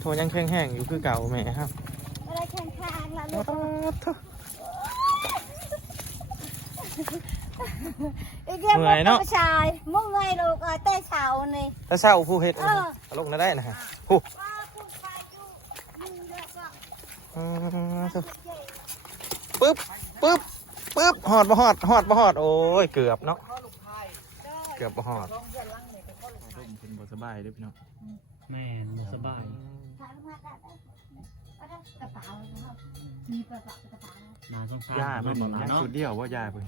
โทรยังแข็งๆอยู่คือเก่าแม่ครับอะไรแข็งข้างละลูกเมื่อยเนาะชายมุ่งไงลูกเต้เสานี่แต่เช้าผู้เฮ็ดลงน่าได้นะฮะผู้ปึ๊บหอดบ่หอดโอ้ยเกือบเนาะเกือบบ่หอดเป็นบ่สบายด้วยพี่น้องแม่บ่สบายมาสงสาร ย่าเพิ่นยังสุดเดียวว่าย่าเพิ่น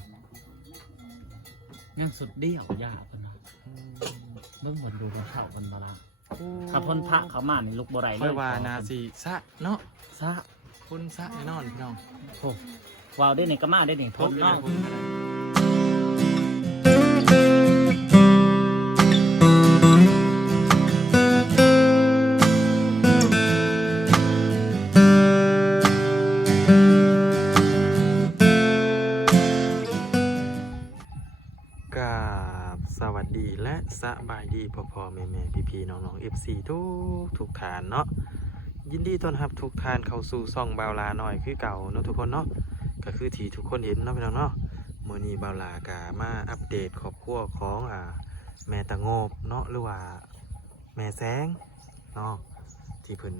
ยังสุดเดียวย่าเพิ่นเบิ่งหมดดูบนเขาบนบาราถ้าพ้นพระเขามานี่ลุกบ่ได้เลยว่านาสีซะเนาะซะพ้นซะแน่นอนพี่น้องโอ้ว้าวได้นี่ก็มาได้นี่พ้นเนาะสวัสดีและสบายดีพ่อแม่พี่น้องๆ FC ทุกฐานเนาะยินดีต้อนรับทุกท่านเข้าสู่ช่องบ่าวลาหน่อยคือเก่าเนาะทุกคนเนาะก็คือที่ทุกคนเห็นเนาะพี่น้องเนาะมื้อนี้บ่าวลากะมาอัปเดตครอบครัวของแม่ตะโงบเนาะหรือว่าแม่แสงเนาะที่เพิ่น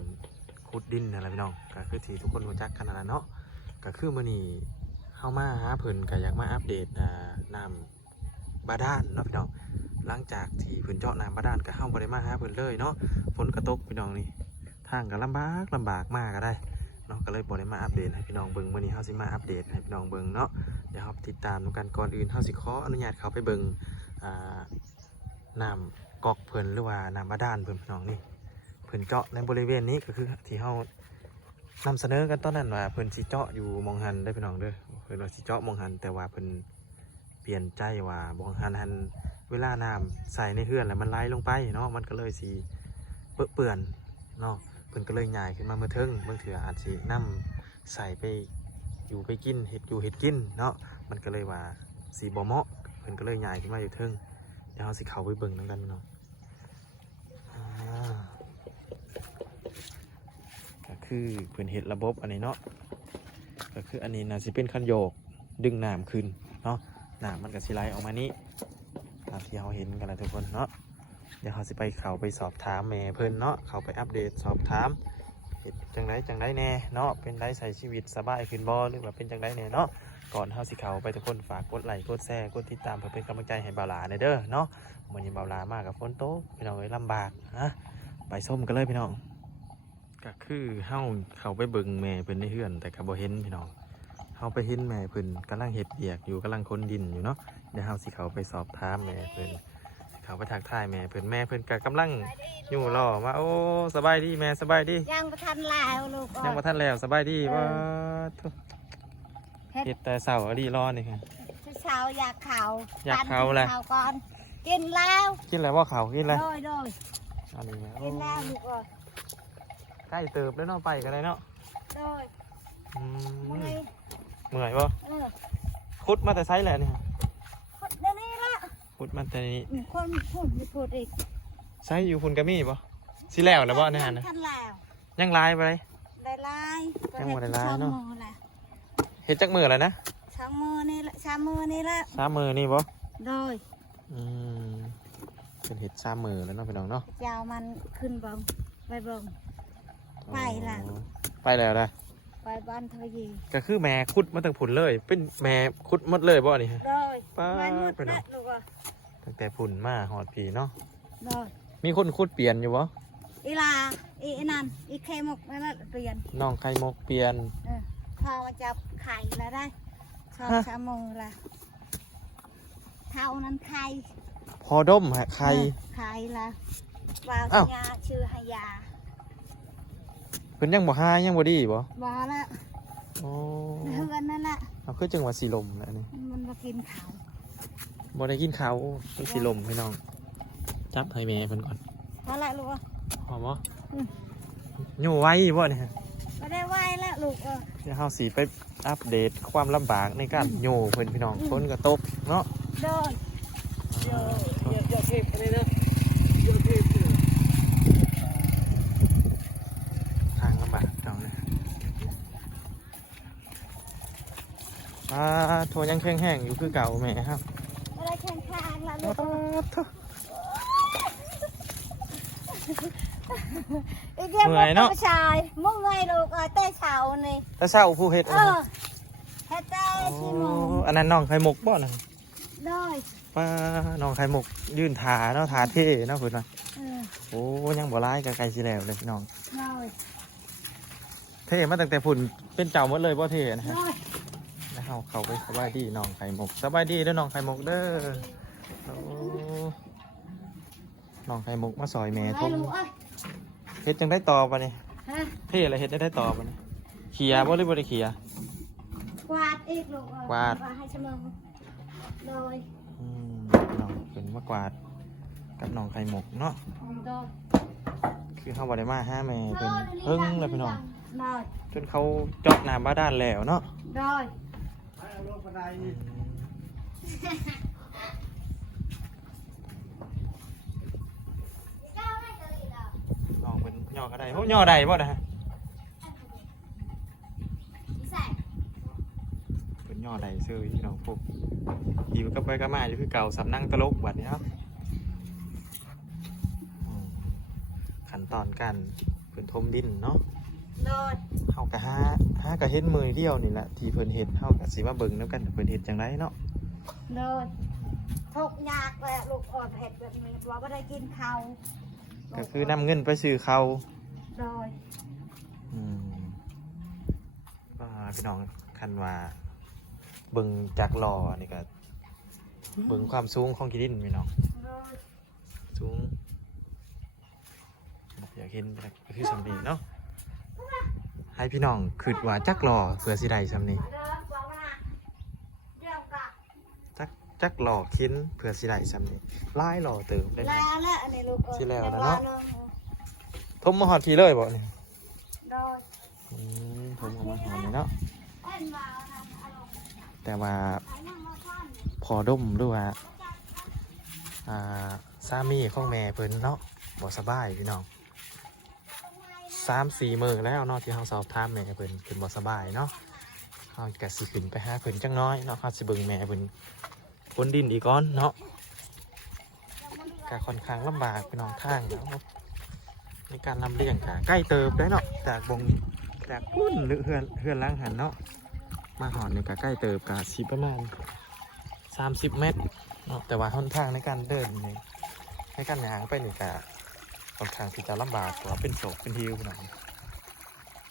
ขุดดินนั่นแหละพี่น้องก็คือที่ทุกคนรู้จักกันนั่นแหละเนาะก็คือมื้อนี้เฮามาหาเพิ่นก็อยากมาอัปเดตน้ำบาดาลเนาะพี่น้องหลังจากที่เพิ่นเจาะน้ำบาดาลก็เฮาบ่ได้มาหาเพิ่นเลยเนาะฝนกระตกพี่น้องนี่ทางก็ลำบากมากก็ได้เนาะก็เลยบ่ได้มาอัปเดตให้พี่น้องเบิ่งมื้อนี้เฮาสิมาอัปเดตให้พี่น้องเบิ่งเนาะเดี๋ยวเฮาติดตามกันก่อนอื่นเฮาสิขออนุญาตเข้าไปเบิ่งน้ำก๊อกเพิ่นหรือว่าน้ำบาดาลเพิ่นพี่น้องนี่เพิ่นเจาะในบริเวณนี้ก็คือที่เฮานำเสนอกันตอนนั้นว่าเพิ่นสิเจาะอยู่มองหันได้พี่น้องเด้อเพิ่นว่าสิเจาะมองหันแต่ว่าเพิ่นเปลี่ยนใจว่าบ่หันเวลาน้ำใส่ในเฮือนแล้วมันไหลลงไปเนาะมันก็เลยสีเปื้อนเนาะเพิ่นก็เลยใหญ่ขึ้นมาเมื่อเทิงเมื่อเถื่ออาจสินำใส่ไปอยู่ไปกินเห็ดอยู่เห็ดกินเนาะมันก็เลยว่าสีบ่เหมาะเพิ่นก็เลยใหญ่ขึ้นมาอยู่เทิงเดี๋ยวเราสิเข้าไปเบิ่งนำกันเนาะก็คือเพิ่นเห็ดระบบอันนี้เนาะก็คืออันนี้น่าสิเป็นคันโยกดึงน้ำขึ้นเนาะน้ำมันก็สิไหลออกมานี้ตามที่เราเห็นกันแล้วทุกคนเนาะเดี๋ยวเราสิไปสอบถามแม่เพิ่นเนาะเขาไปอัปเดตสอบถามเห็นจังไดแน่เนาะเป็นได้ใช้ชีวิตสบายขึ้นบ่หรือว่าเป็นจังไดแน่เนาะก่อนเราสิเข้าไปทุกคนฝากกดไลค์กดแชร์กดติดตามเพื่อเป็นกำลังใจให้บ่าวหลาเด้อเนาะวันนี้บ่าวหลามากกับฝนตกพี่น้องลำบากนะไปส้มกันเลยพี่น้องก็คือเข้าไปเบิ่งแม่เพิ่นในเฮือนแต่ก็บ่เห็นพี่น้องเขาไปเห็นแม่เพิ่นกำลังเห็ดเบียกอยู่กำลังค้นดินอยู่เนาะเดี๋ยวเขาสิเขาไปสอบถามแม่เพิ่นเขาไปทักทายแม่เพิ่นก็กำลังอยู่รอว่าโอ้สบายดีแม่สบายดียังบ่ทันแล้วลูกยังบ่ทันแล้วสบายดีว่าเห็ดแต่เสาร์ดีรอนี่ค่ะเช้าอยากข่าวแหละก่อนกินแล้วว่าเขากินแล้วโดยอันนี้กินแล้วลูกใกล้เติบแล้วเนาะไปกันเลยเนาะโดยเมื่อยป่ะขุดมาแต่ไซส์แหละนี่ขุดได้นี่ละขุดมาแต่นี้คนพูดอีกไซส์อยู่คุณกะมี่ป่ะสิแล้วนะป่ะในหันนะยังลายไปได้ลายยังหมดได้ลายเนาะเห็ดจักมืออะไรนะชามมือนี่ละชามมือนี่ป่ะโดยเป็นเห็ดชามมือแล้วเนาะพี่น้องเนาะยาวมันขึ้นบ่งไปบ่งไปแล้วได้ไปบ้านทวีก็คือแม่ขุดมาตั้งผุนเลยเป็นแม่ขุดหมดเลยบ่นี่ป้าไปเนาะตั้งแต่ผุนมาหอดผีเนาะมีคนขุดเปลี่ยนอยู่บ่อีลาอีนั่นอีไข่มกนั่นเปลี่ยนน้องไข่มกเปลี่ยนพอมาจับไข่แล้วได้ชอบชามือละเท่านั้นไข่พอดมฮะไข่ละวาวสัญญาชื่อหายาเพิ่นยังบ่หายังบ่ดีบ่ละโอ้เฮือนนั่นแหละเอาคือจังหวัดสีลมนะนี่มันบ่กินข้าวบ่ได้กินข้าวเป็นสีลมพี่น้องจับให้แม่เพิ่นก่อนพอละลูกพอบ่อยู่ไว้บ่เนี่ยบ่ได้ไว้ละลูกเดี๋ยวเฮาสิไปอัปเดตความลำบากในการอยู่เพิ่นพี่น้องฝนก็ตกเนาะโดยอย่าเทปอันนี้นะ โทรยังแข็งแห้งอยู่คือเก่าแม่ครับ อะไรแข็งข้างละลูกอีเดียวมันผู้ชายมุ่งไงลูกเต้เสานี่ แต่เศร้าผู้เฮ็ด เฮ็ดเต้ชิมง อันนั้นน้องไข่มุกบ่น่ะ ได้ ป้าน้องไข่มุกยืนถาเนาะถาเท่เนาะเพิ่นว่าโอ้ยังบ่ร้ายก็ไกลสิแล้วเลยพี่น้อง ได้ เท่มาตั้งแต่ฝุ่นเป็นเจ้าหมดเลยบ่เท่นะฮะ ได้ แล้วเขาไปสบายดีน้องไข่มุกสบายดีเด้อน้องไข่มุกเด้อโอ้น้องไข่มุกมาซอยแม่ ไอ้ ทุ่ม ลูกเอ้ย เฮ็ดจังได้ต่อปะนี่ ฮะ เท่อะไรเฮ็ดได้ต่อปะนี่เขียบ่หรือบ่ได้เขีย กวาดอีกลูก กวาด ให้ชิมงโดย น้องเป็นมากวาดกับน้องไข่มุกเนาะ โดย คือเขาบ่ได้มาหาแม่เป็นเพิ่งแล้วพี่น้อง ได้ จนเขาเจาะน้ำบาดาลแล้วเนาะ ได้ น้องเป็นย่อก็ได้โหย่อได้บ่นะฮะเป็นย่อได้ซื่อพี่น้องพวกอยู่กับไปกับมาอยู่คือเก่าสำนักตลกบัดนี้ครับขั้นตอนการเพิ่นทมดินเนาะ โดย เฮาก็หาก็เฮ็ดมือเดียวนี่แหละที่เพิ่นเฮ็ดเฮาก็สิมาเบิ่งนำกันเพิ่นเฮ็ดจังไดเนาะ โดยทุกยากเลยลูกอ่อนเผ็ดแบบนี้ว่าไม่ได้กินข้าว ก็คือนำเงินไปซื้อข้าว โดย พี่น้องคันว่าเบิ่งจากหล่อนี่ก็เบิ่งความสูงของขี้ดินพี่น้อง โดย สูงอยากเห็นก็คือสำนีเนาะให้พี่น้องคิดว่าจักหล่อเพื่อสิได้สำนี เดินบอกว่าเดี๋ยวกะ จักหล่อคินเพื่อสิได้สำนีลายหล่อเติมได้ แล้วแล้วอันนี้ลูก สิแล้วนะเนาะ ทมมาหอดทีเลยบ่นี่ โดย ทมมาหอดนี่เนาะ เป็นมาอารมณ์ แต่ว่า ไอ้นั่งมาท่าน พอดมด้วยว่าสามีของแม่เพิ่นเนาะบ่สบายพี่น้อง3-4 มื้อแล้วเนาะที่เฮาสอบถามแม่เพิ่นบ่สบายเนาะเฮาก็สิขึ้นไปหาเพิ่นจังน้อยเนาะเฮาสิเบิ่งแม่เพิ่นพ้นดินอีกก่อนเนาะก็ค่อนข้างลำบากพี่น้องทางแล้วในการลำเลียงก็ใกล้เติบได้เนาะจากพุ่นหรือเฮือนล้างหันเนาะมาหอดนี่ก็ใกล้เติบก็สิประมาณ30 เมตรเนาะแต่ว่าหนทางในการเดินนี่ในการย่างไปนี่ก็ค่อนข้างที่จะลำบากเพราะว่าเป็นโศกเป็นฮิวหน่อย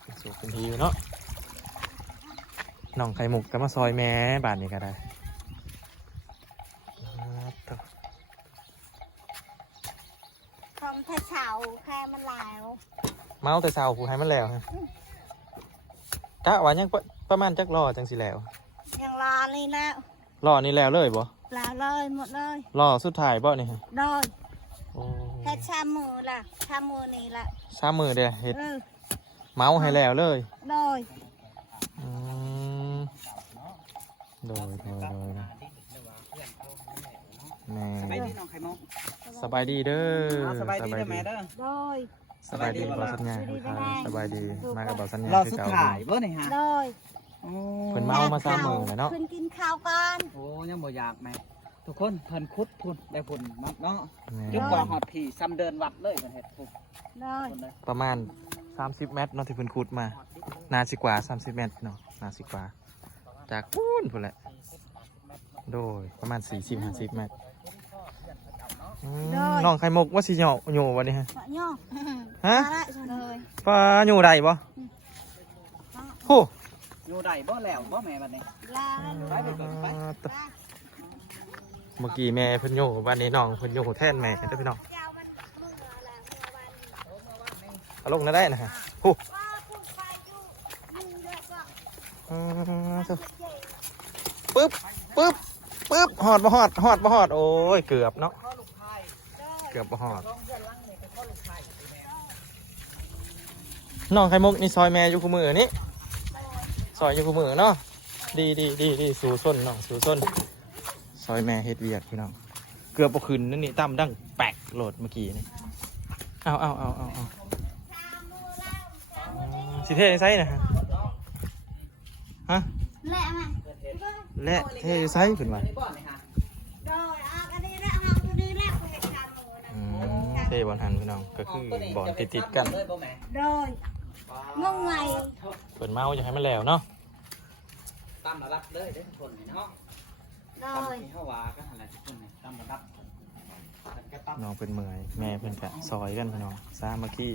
เป็นโศกเป็นฮิวเนาะน้องไข่มุกก็มาซอยแม่บาทนี้ก็ได้ ทำแค่เฉาแค่มันหลาว เมาแต่เช้าผู้ให้มันแล้วฮะกะว่ายังประมาณจักรอจังสิแล้ว อย่างรอนี่แล้ว รอนี่แล้วเลยบ่ เปล่าเลยหมดเลย รอสุดท้ายบ่นี่ฮะ โดย โอ้ แค่ชามือล่ะชามือนี่ล่ะ 3 มื้อเด้อเฮ็ด เออ เมาให้แล้วเลย โดย อืมโดยแม่ สบายดีน้องไข่มุก สบายดีเด้อ สบายดีเด้อแม่เด้อ โดย สบายดีบ่สัญญาสบายดีมากับบ่สัญญาร อ คือ สุด เก่า ท้ายบ่นี่ฮะ โดย เพิ่นเมามา3 มื้อแล้วเนาะ ขึ้นกินข้าวก่อน โอ้ยังบ่อยากแม่ทุกคนเพิ่นคุดพุ่นได้พุ่นเนาะ แม่ จุดกว่าฮอดผีซ้ำเดินวัดเลยเพิ่นเฮ็ดพุ่น โดย เลย ประมาณ30 เมตรเนาะที่เพิ่นขุดมาน่าสิกว่า30 เมตรเนาะน่าสิกว่าจากปูนพุ่นแหละโดยประมาณ40-50 เมตรน้องไข่มุกว่าสิเหยาะอยู่วันนี้ฮะ ปะย่อ ฮะ มาละเลย ปลาอยู่ใดบ่โห อยู่ได้บ่แล้วบ่แม่บัดนี้ ลา เมื่อกี้แม่เพิ่นอยู่วันนี้น้องเพิ่นอยู่แทนแม่เด้อพี่น้อง เจ้ามันเมื่อละเมื่อวัน เอาลงนะได้นะฮะโห ว่าคุณไปอยู่มึงเยอะก็ ปึ๊บหอดบ่หอดโอ้ยเกือบเนาะเกือบบ่หอดน้องไข่มุกนี่ซอยแม่อยู่คู่มือนี่ซอยอยู่คู่มือเนาะดีสู่ส้นน้องสู่ส้นซอยแม่เฮ็ดเวียกพี่น้องเกือบบ่ขึ้นนั่นนี่ตั้มดังแปกโหลดเมื่อกี้นี่เอาสิเทใส่นะฮะ แหละมัน และเทไซเพิ่นว่า โดยอันนี้แหละเอาตัวนี้แหละไปเฮ็ดชาโมนะ เทบอลหันพี่น้องก็คือบ่อนติดๆกัน โดยงงไง เปิดเมาส์อยากให้มันแล้วเนาะ ตามระดับเลยเด้อคนนี่เนาะ โด ตาม ย ที่เฮาว่ากันหั่นแหละทุกคนนี่ตามระดับมันก็ตาม น้องเป็นเมื่อยแม่เพิ่นก็ซอยกันพี่น้องสามัคคี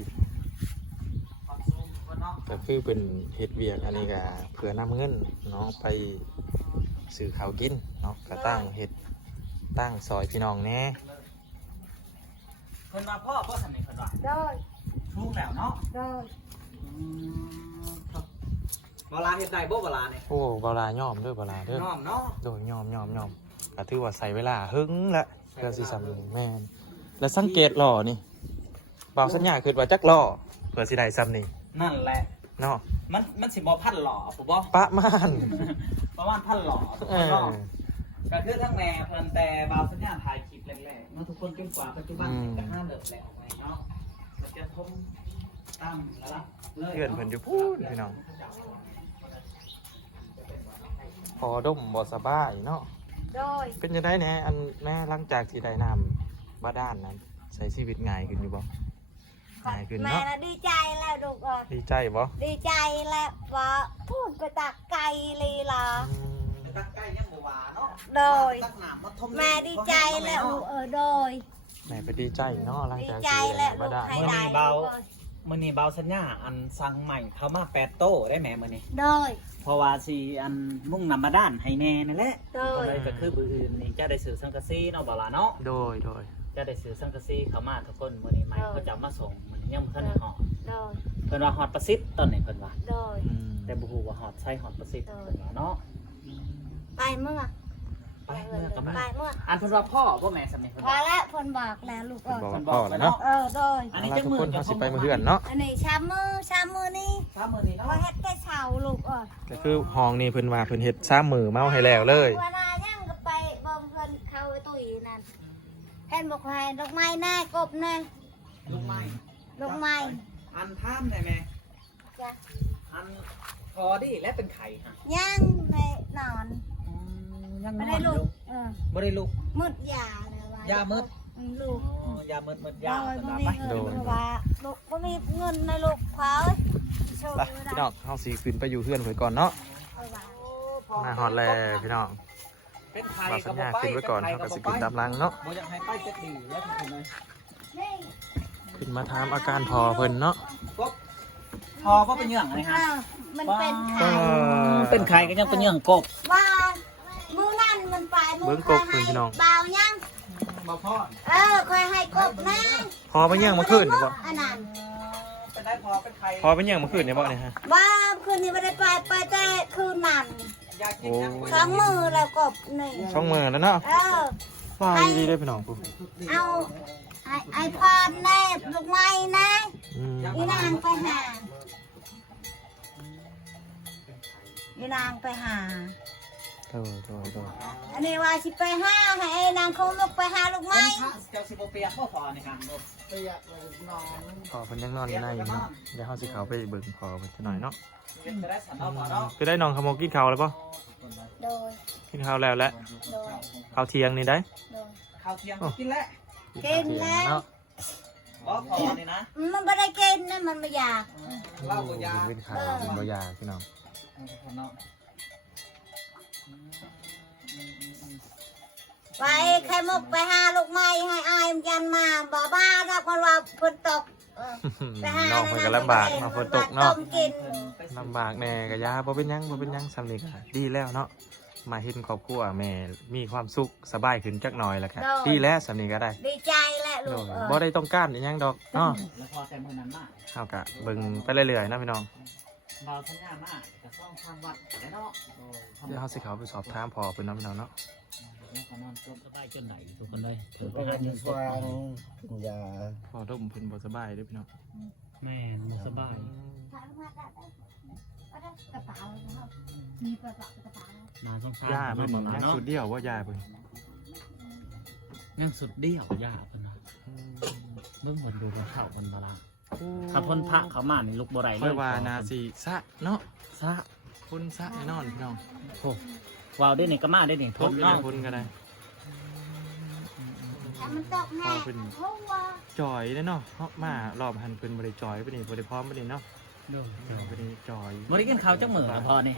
ความสูงคนเนาะ ก็คือเป็นเฮ็ดเวียกอันนี้ก็เพื่อนำเงินน้องไปซื้อข้าวกินเนาะก็ตั้งเฮ็ดตั้งซอยพี่น้องแหน่ เพิ่นมาพ่อสนิทเพิ่นว่า โดย ถูกแล้วเนาะ โดย เวลาเฮ็ดได้บ่เวลาเนี่ย โอ้บาลาย่อมเด้อบาลาเด้อ น้อมเนาะ โดยย่อมก็ถือว่าใส่เวลาหึงละเพื่อสิซ้ำนี่แม่นแล้วสังเกตหล่อนี่เบาสัญญาคือว่าจักหล่อเพื่อสิได้ซ้ำนี่ นั่นแหละ เนาะ มันสิบ่พันหล่อผมบ่ ปะม่าน ประมาณพันหล่อ เออ ก็คือทั้งแม่เพิ่นแต่บาวสัญญาถ่ายคลิปแรกๆเนาะทุกคนจนกว่าปัจจุบันก็ห้าเลิกแล้วไงเนาะมันจะทมตั้มแล้วล่ะ เพื่อนเพิ่นอยู่พูดพี่น้องพอดมบ่สบายเนาะ โดย เป็นจังได๋แหน่อันแม่หลังจากที่ได้น้ำบาดาลนั้นใช้ชีวิตง่ายขึ้นอยู่บ่ง่ายขึ้น แม่ เนาะ น่ะดีใจแล้วลูกเอ้ย ดีใจบ่ ดีใจแล้วว่าพูดไปตักไก่ลีลา ตั้งใกล้ยังบ่ว่าเนาะ โดย ตั้งน้ำมาทม แม่ดีใจแล้วโดย แม่ไปดีใจเนาะหลัง ดี จาก ใจ ที่ได้ แล้ว น้ำ ลู บาก ดาล ให้ เนาะ ได้ มื้อนี้เบาสัญญาอันสั่งใหม่เข้ามา8โต๊ะได้แหมมื้อนี้ โดย เพราะว่าสิอันมุ่งนำมาด้านให้แน่นั่นแหละ โดย ก็เลยก็คือบื้ออื่นนี่จะได้สื่อสังกะสีเนาะบ่ล่ะเนาะ โดย จะได้สื่อสังกะสีเข้ามาทุกคนมื้อนี้ใหม่เขาจะมาส่งมื้อนี้ยังบ่ทันได้ฮอด โดย เพิ่นว่าฮอดประสิทธิ์ตอนนี้เพิ่นว่า โดย แต่บ่ฮู้ว่าฮอดใช้ฮอดประสิทธิ์เพิ่นว่าเนาะ ไปเมื่อ ไปเมื่อก็มา ไปเมื่อ อันเพิ่นว่าพ่อบ่แม่สำเนียงเพิ่น พอ ว่า แล้วเพิ่นบอกแล้วลูก เพิ่น เอ้ย บอกว่าพ่อแล้วเนาะ โดย อันนี้ เอา จั ล่ะ ง ทุก มื้ คนเขาสิไปมื้อเฮือนเนาะ อันนี้ชามมือนี่ ถ้ามื้อนี้ พอ เนาะ เฮ็ดแต่เช้าลูกเอ้ย ก็คือห้องนี่เพิ่นว่าเพิ่นเฮ็ด3มื้อเมาให้แล้วเลย ว่านายังก็ไปเบิ่งเพิ่นเข้าไอ้ตุ้ยนั่นเห็นบอกให้ดอกไม้แน่กบแน่ ลูกไม้ ดอกไม้ อันท่ามได้แม่ จ้ะ อันพอดิและเป็นไข่ฮะ ยังไม่นอน ยังน ไม่ อน ได้ อ ลู ยู่ กบ่ได้ลูก มืดยาเลยว่าย ามืด ลูก ยามืด โด ยาย บ่ เพิ่น มี ว่าไป เงินเพราะว่าลูกบ่มีเงินในลูกเผาโชว์ ไป ไม่ พี่ ได้ น้องเฮาสิขึ้นไปอยู่เฮือนเพิ่นก่อนเนาะ เอาว่า มาฮอดแล้วพี่น้อง เป็นไข่ ว่า กั สั บ ญ บ่ ญา ไป ขึ้นไว้ก่อนเฮาก็สิขึ้นตามหลังเนาะ บ่อยากให้ไปจักดีแล้วทุกคนเลย นี่ ขึ้นมาถามอาการพอเพิ่นเนาะ ปุ๊บพอบ่เป็นเรื่องอะไรฮะ อ้าวมันเป็นไข่ เป็นไข่ก็ยังเป็นเรื่องกบ ว่ามือนั่นมันไปมื เบิ่งกบเพิ่นพี่น้อง เบายัง บ่พอ คอยให้กบนะ พอไปเยี่ยงเมื่อคืนนี่บ่ อันนั้น เป็นได้พอเป็นไข่ พอไปเยี่ยงเมื่อคืนนี่บ่เนี่ยฮะ ว่าคืนนี้ไม่ได้ไปแต่คืนนั้น ยากินยัง สองมือแล้วกบนี่ ช่องมือแล้วเนาะ ว่า ว่าดีๆเด้อพี่น้องกู เอาไอพรแน่ลูกไม้นะ อืม อีนางไปหาอีนางไปหา โดย อันนี้ว่าสิไปหาให้ไอ้นางคงลูกไปหาลูกไม้ เจ้าสิบ่เปียกบ่พอในการบ่เปียกนอน พอเพิ่นยังนอนอยู่ในอยู่เนาะเดี๋ยวเฮาสิเข้าไปเบิ่งพอเพิ่นจักหน่อยเนาะ เป็นจะได้สันเนาะพอเนาะ คือได้น้องขโมยกินข้าวแล้วบ่ โดย กินข้าวแล้วแหละ โดย ข้าวเที่ยงนี่ได้ โดย ข้าวเที่ยงกินแล้ว กินแล้ว เนาะ บ่พอนี่นะ มันไม่ได้กินนะมันไม่อยาก เหล้าบ่ยา เป็นข้าวเป็นบ่ยาพี่น้อง ไปไข่มุกไปหาลูกไม้ให้อายมันยันมาบ่บ้าดอกมันว่าฝนตกไปหา น้องเพิ่นก็ลำบากเนาะฝนตกเนาะ ต้มกิน ลำบากแน่ก็ยาบ่เป็นหยังซ้ำนี่ก็ดีแล้วเนาะมาเห็นครอบครัวแม่มีความสุขสบายขึ้นจักหน่อยแล้วก็ดีแล้วซ้ำนี่ก็ได้ ดีใจแหละ โด ลูก ยบ่ได้ต้องการอิหยังดอกเนาะ แล้วพอแต่มื้อนั้นมา เฮาก็เบิ่งไปเรื่อยๆนะพี่น้อง เบาสัญญามากจะต้องทางวัดแต่เนาะ เดี๋ยวเฮาสิเข้าไปสอบถามพ่อเพิ่นเนาะพี่น้องเนาะ แล้วก็นอนจนสบายจนไหนทุกคนเลยถือ ก็ ว่า มีฟังยา พ่อดมเพิ่นบ่สบายเด้อพี่น้อง แม่นสบาย กระเป๋ามีกระเป๋ากระเป๋า มาสงสาร ยาเพิ่น เนาะ ยัง เนาะ สุดเดียวบ่ยาเพิ่น ยังสุดเดียวยาเพิ่นนะเบิ่งเหมือนดูกระเช้ามันมาละถ้าพ้นพระเขามานี่ลุกบ่ได้เล ค่อย ยว่านาสิสะเนาะ ซะ คนสะแน่นอนพี่น้อง โอ้ ว้าวได้นี่ก็มาได้นี่ ทุก เนาะ คนก็ได้ แต่มันตกแน่เพราะว่า จอยเลยเนาะเฮามารอบหันเพิ่นบ่ได้จอยไปนี่บ่ได้พร้อมไปนี่เนาะบ่ได้จอย บ่ได้กินข้าวจักมื้อละพอนี่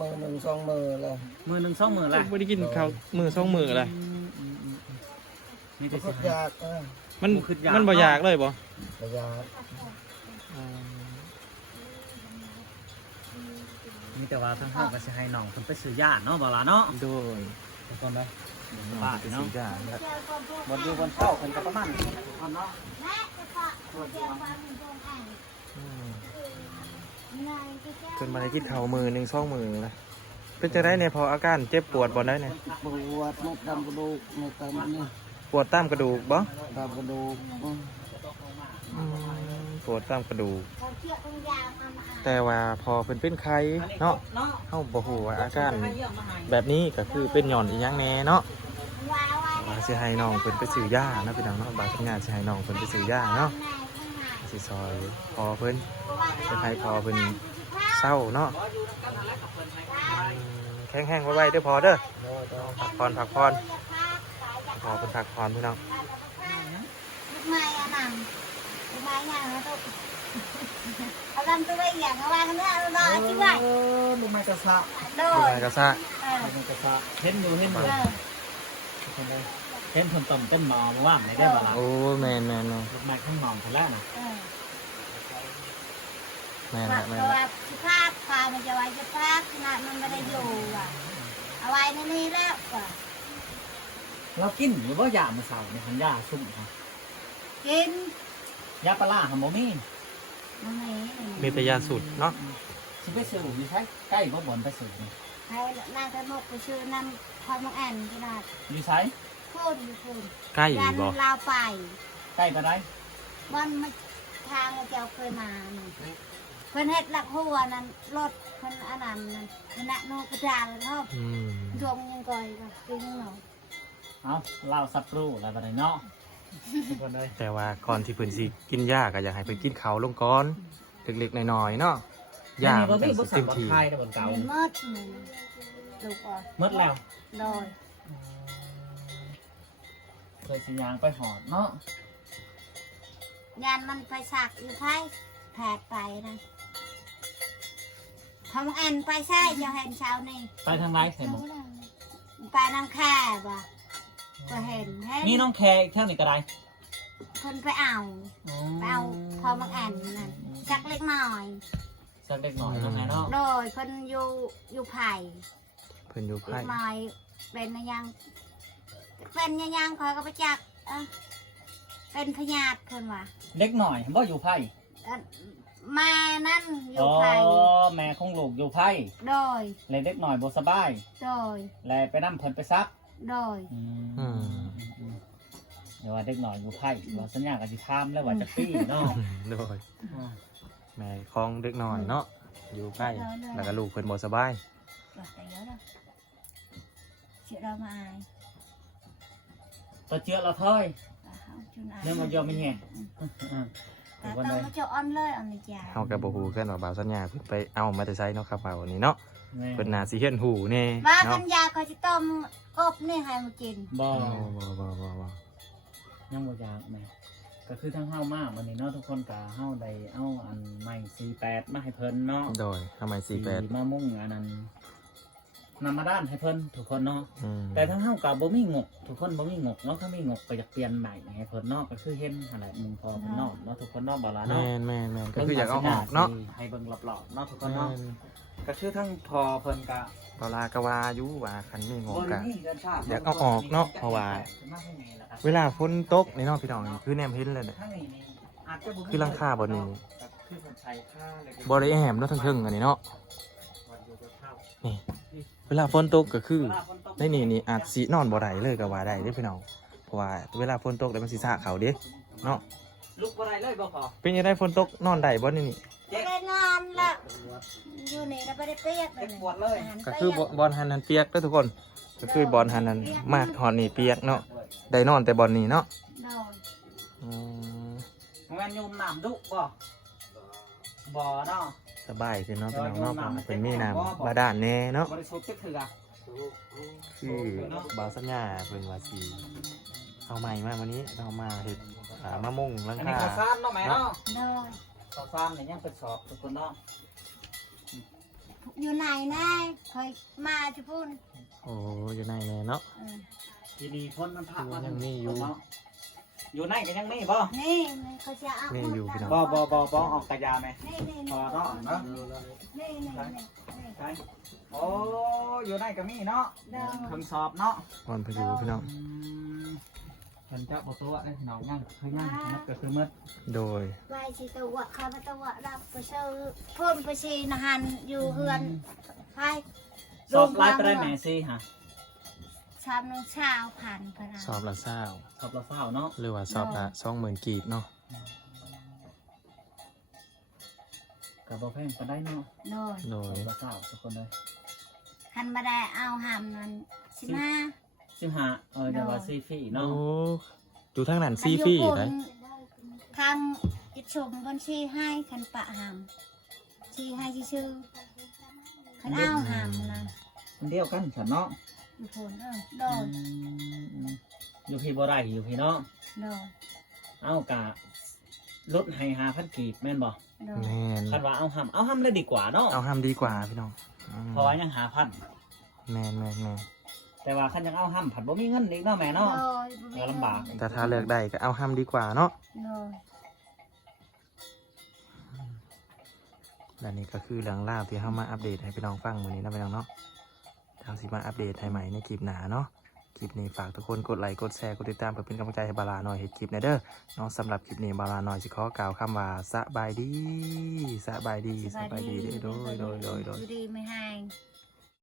มือหนึ่งสองมือเลย มื้อหนึง2มื้อละ บ่ได้กินข้าวมื้อ2มื้อละ มี มั แต่ น สิ ก็ยากนะ มันมันบ่อยากเลยบ่ ก็ยาก มีแต่ว่าทางเฮาก็สิให้น้องเพิ่นไปซื้อยาเนาะบ่ล่ะเนาะ โดย ทุกคนเด้อ ป้าเนาะ บ่อยู่บนเช้าเพิ่นก็ประมาณนี้ทุกคนเนาะ แม่จะฝากเดี๋ยวมาเป็นโรงแข่งนายจะแก้ เพิ่นบ่ได้กินข้าวมื้อหนึง2มื้อละเป็นจังได๋เนี่ยพออาการเจ็บปวดบ่ได้เนี่ย ปวดมุกดำกระดูกในตามนี่ ปวดตามกระดูกบ่ ตามกระดูก ปวดตามกระดูก เขาเชือกตรงยาวมามา แต่ว่าพอเพิ่นเป็นไข้เนาะเฮาบ่ฮู้ว่าอาการแบบนี้ก็คือเป็นหย่อนอีหยังแน่เนาะ วาว ว่าสิให้น้องเพิ่นไปซื้อยาเนาะพี่น้องเนาะบางทีงานสิให้น้องเพิ่นไปซื้อยาเนาะสิซอยพอเพิ่นจะให้พอเพิ่นเศร้าเนาะแข็งๆไว้ๆเด้อพอเด้อพักผ่อนพอเพิ่นพักผ่อนพี่น้อง ลูกไม้อะนังลูกไม้ยังนะตุ๊กเอาลำตัวไปอย่างเอาวางกันเนี่ยเอาดอยที่ไหน ลูกไม้กระซะ โด ดู ย แลกระซ่า ลูกไม้กระซะเห็นอยู่ทุกคนเด้อเห็นเพิ่นต้มเต้นหม้อมาว่างได้บ่ล่ะ โอ้แม่น ลูกไม้ข้างหม้อเพิ่นแล้วน่ะ แม่น เพ แม่น ราะว่าสภาพความมันจะไว้สภาพขนาดมันไม่ได้อยู่อ่ะเอาไว้ในนี้แล้วอ่ะ เรากินหรือว่ายามื้อเช้านี่หันยาซุ่มค่ะ กิน ยาปลาร้าหั่นบ่มี มันไม่ มีแต่ยาสูตรเนาะ สิไปซื้ออยู่ใช้ใกล้บ่บ่อนไปซื้อนี่ ให้นางกระมกไปชื่อน้ำพอมังแอนขนาด อยู่ไส พูดอยู่พูด ใกล้ ยัน บ่ ลาวไป ใกล้บ่ได้ วันมาทางเจ้าเคยมาเพิ่นเฮ็ดหลักหัวนั่นรถเพิ่นอันนั้นนั่นคณะโนกระจาเลยครับ อืม รวมยังก่อยกับกินเนาะ เอาเล่าสับปรูอะไรบ่ได้เนาะทุกคนเลย แต่ว่าก่อนที่เพิ่นสิกินยาก็อยากให้เพิ่นกินข้าวลงก่อนเล็กๆน้อยๆเนาะยา บ่ มัน มี จัง บ่ สิ สั่ เต็ ง ม บ่ ที่ ทายได้บนเก่า เป็นมดนี่ลูกอ่ะ หมดแล้ว โดย เคยสิยางไปหอดเนาะ ยันมันไปสักอยู่ไพ่แผดไปนะทำแอนไปใช่จะเห็นเช้านี่ ไปทางไหนเห็นบ่ ไปน้ำแค่บ่ก็เห็น มีน้องแคอีกเท่านี้ก็ได้ คนไปเอาพอมังแอนนั่นจักเล็กน้อย สักเล็กหน่อยน้องแม่เนาะ โดยคนอยู่ไผ่ เพิ่นอยู่ อี ไผ กหน่อยเป็นยังคอยก็ไปจักเป็นพญาติคนว่ะ เล็กหน่อยบ่อยู่ไผ่ มานั่นอ อ๋ ยู่ อ ไผ่ แม่ของลูกอยู่ไผ่ โดย เลยเล็กหน่อยบ่สบาย โดย เลยไปนํเพิ่นไปซัก โดย เดี๋ยวว่าเด็กหน่อยอยู่ไผ่ว่าสัญญากับสิถามแล้วว่าจะปี้เนาะ โดยแม่ของเด็กน้อยเนาะอยู่ไผแล้วก็ลูกเพิ่นบ่สบาย แต่เยอะเลยเชื่อเรามาอาย ตัวเจือเราเท่อย เขาจุนอาย เรื่องมันยอมไม่แห้ง แต่ต้องมาเจาะอ้อนเลยอ้อนในใจ เฮาก็บ่ฮู้กันว่าบ่าวสัญญาเพิ่นไปเอามาแต่ไสเนาะครับว่าวันนี้เนาะเพิ่นน่าสิเฮียนหูแน่ บ้ากั เนาะ นยาเขาจะต้มกบนี่ให้มากิน บ่ บ่ ยังบ่อยากแม่ก็คือทั้งเฮามากวันนี้เนาะทุกคนก็เฮาได้เอาอันใหม่48มาให้เพิ่นเนาะ โดยทำไม48 มามุ่งอันนั้นนำมาด้านให้เพิ่นทุกคนเนาะ อืม แต่ทั้งเฮาก็บ่มีงบทุกคนบ่มีงบเนาะถ้ามีงบก็อยากเปลี่ยนใหม่ให้เพิ่นเนาะก็คือเห็นหั่นแหละมึงพอเพิ่นเนาะเนาะทุกคนเนาะบ่ล่ะ แม่ เนาะ นแม่นแม่นก็คืออยากเอาออกเนาะ ให้เบิ่งรอบๆเนาะทุกคนเนาะก็คือทั้งพอเพิ่นก็ เวลากะว่าอยู่ว่าคันมีงอกะ บ่ได้มีเงินฝก อยากเอาออกเนาะเพราะว่า เวลาฝนตกนี่เนาะพี่น้องคือแนมเห็นเลยเนี่ย ทั้งนี้นี่อาจจะบ่มี คือหลังคาบ่นี่ คือเพิ่นใช้ค่าเล็ก บ่ได้แหมเนาะทั้งเทิงอันนี้เนาะ วันอยู่กับข้าว นี่เวลาฝนตกก็คือ เวลาฝนตก ในนี่อาจสินอนบ่ได้เลยก็ว่าได้เด้อพี่น้องเพราะว่าเวลาฝนตกแล้วมันสิสะเขาเด้เนาะ ลุกบ่ได้เลยบ่พอ เป็นยังไงฝนตกนอนได้บ่นี่ ไม่ได้นอนละอยู่นี่แล้วไม่ได้เปียก เจ็บปวดเลย ก็คือบอลหันนันเปียกเด้อทุกคน ก็คือบอลหันนันมากหอดนี่เปียกเนาะได้นอนแต่บอลนี่เนาะ นอน อืม แม่นยุมน้ำดุบ่บ่เนาะ สบายขึ้นเนาะพี่น้องเนาะเพราะว่าเป็นมีน้ำบาดาลแน่เนาะ บริสุทธิ์ก็ถือ คือบาวสัญญาเป็นว่าสีเอาใหม่มาวันนี้เรามาเห็ดมะม่วงหลัง อันนี้ คา ข้าวสารเนาะแม่เนาะ โดย ข้าวสารเนี่ยยังเป็นสอบทุกคนเนาะ อยู่ไหนนะคอยมาจะพูด โอ้อยู่ในแน่เนาะ ทีนี้คนมันพัก ยังมีอยู่ เนาะอยู่ในก็ยังมีบ่ นี่เขาจะเอา นี่อยู่พี่น้อง บ่ออกกระยาไหม นี่ พอเนาะเนาะ นี่ ใช่โอ้อยู่ในก็มีเนาะ เดิม เครื่องสอบเนาะ วันพายุพี่น้อง เพิ่นจะบ่ตัวเอ้ยหนาวยังคือยังนับก็คือมืด โดย ไว้ชีตัวข้าพตัวรับไปเชื่อเพิ่มไปชีนหันอยู่เฮือนให้ สอบไล่ไปได้แม่สิฮะ ชามนึงเช้าผ่านพระ สอบละเศร้า สอบละเศร้าเนาะ หรือว่าสอบละ20,000กีบเนาะ กับบ่แพงปานใดเนาะ โดย โด ส ย อบละเศร้าทุกคนเลย คันมาได้เอาหำนั้น15 เดี๋ยวว่าซีฟรี โอ้ เนาะ อยู่ทางนั้นซีฟี่ไหม ทางอิชมคนชี้ให้คันปะหำชี้ให้ชื่อคันเอาหำนะ มันเดียวกันฉันเนาะ อยู่ผลโดย อยู่พี่บ่ได้อยู่พี่เนาะ โดย เอากะลดให้5,000กีบแม่นบ่ โดย แม่น คันว่าเอาห้ำเลยดีกว่าเนาะ เอาห้ามดีกว่าพี่น้องอืม เพราะว่ายัง5,000 แม่น แต่ว่าคันยังเอาห้ำผัดบ่มีเงินอีกเนาะแม่เนาะ โดย ลำบาก แต่ถ้าเลือกได้ก็เอาห้ามดีกว่าเนาะ โดย และนี่ก็คือเรื่องราวที่เข้ามาอัปเดตให้พี่น้องฟังวันนี้นะพี่น้องเนาะทางสิมาอัปเดตให้ใหม่ในคลิปหน้าเนาะคลิปนี้ฝากทุกคนกดไลค์กดแชร์กดติดตามเพื่อเป็นกำลังใจให้บาลาหน่อยเห็นคลิปในเด้อเนาะสำหรับคลิปนี้บาลาหน่อยสิขอกล่าวคำว่าสบายดีเด้อโดย ดีไม่ให้